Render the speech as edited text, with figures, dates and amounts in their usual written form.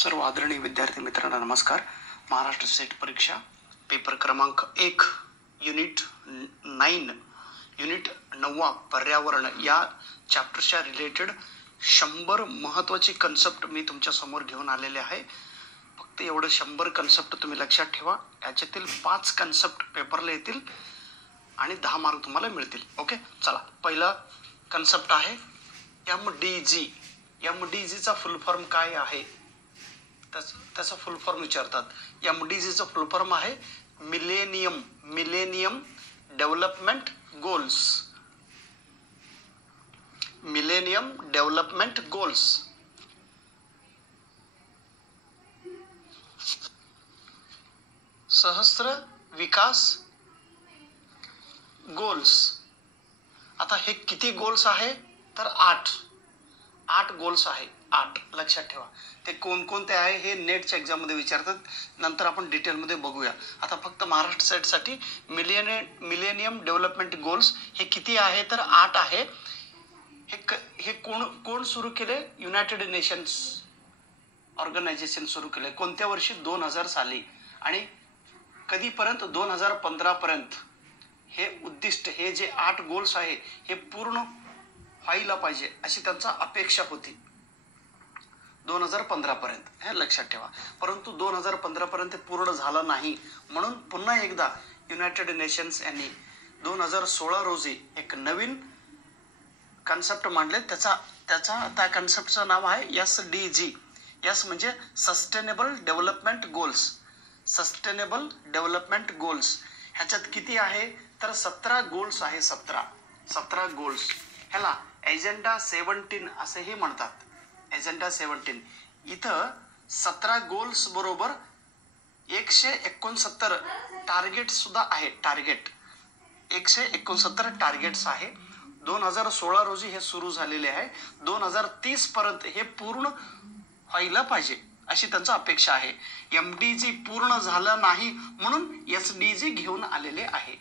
सर्व आदरणीय विद्यार्थी मित्रांना नमस्कार. महाराष्ट्र सेट परीक्षा पेपर क्रमांक 1 युनिट 9 पर्यावरण या चॅप्टरच्या रिलेटेड 100 महत्त्वाची कन्सेप्ट मी तुमच्या समोर घेऊन आलेले आहे. फक्त एवढं 100 कन्सेप्ट तुम्ही लक्षात ठेवा. याच्यातील 5 कन्सेप्ट पेपरला येतील आणि 10 मार्क तुम्हाला मिळतील. ओके, चला. पहिला कन्सेप्ट आहे MDG. MDGचा फुल फॉर्म काय आहे? त्याचा फुल फॉर्म विचारतात. MDGचा फुल फॉर्म आहे millennium development goals. Millennium development goals. सहस्त्र विकास गोल्स. आता हे किती गोल्स आहे? तर 8 गोल्स आहे. 8 लक्षात ठेवा. ते कोणकोणते आहे हे नेटच्या एक्झाम मध्ये विचारतात. नंतर आपण डिटेलमध्ये बघूया. आता फक्त महाराष्ट्र सेटसाठी मिलेनियम डेव्हलपमेंट गोल्स हे किती आहे? तर 8 आहे. हे कोण सुरू केले? युनायटेड नेशन्स ऑर्गनायझेशन सुरू केले. कोणत्या वर्षी? 2000 साली. आणि कधीपर्यंत? 2015 पर्यंत. हे उद्दिष्ट, हे जे 8 गोल्स आहे हे पूर्ण व्हायला पाहिजे अशी त्यांचा अपेक्षा होती 2015 पर्यंत. हे लक्षात ठेवा. परंतु 2015 पर्यंत पूर्ण झालं नाही. म्हणून पुन्हा एकदा युनायटेड नेशन्स यांनी 2016 रोजी एक नवीन कन्सेप्ट मांडले. त्या कन्सेप्टचं नाव आहे SDG. S म्हणजे sustainable development goals. Sustainable development goals. ह्याच्यात किती आहे? तर 17 गोल्स आहे. 17 गोल्स. ह्याला एजेंडा 17 असेही म्हणतात. एजेंडा 17. इथं 17 गोल्स बरोबर 169 टार्गेट सुद्धा आहे. टार्गेट 169 टार्गेट्स आहे. 2016 रोजी हे सुरू झालेले आहे. 2030 पर्यंत हे पूर्ण व्हायला पाहिजे अशी त्यांची अपेक्षा आहे. MDG पूर्ण झालं नाही म्हणून SDG घेऊन आलेले आहे.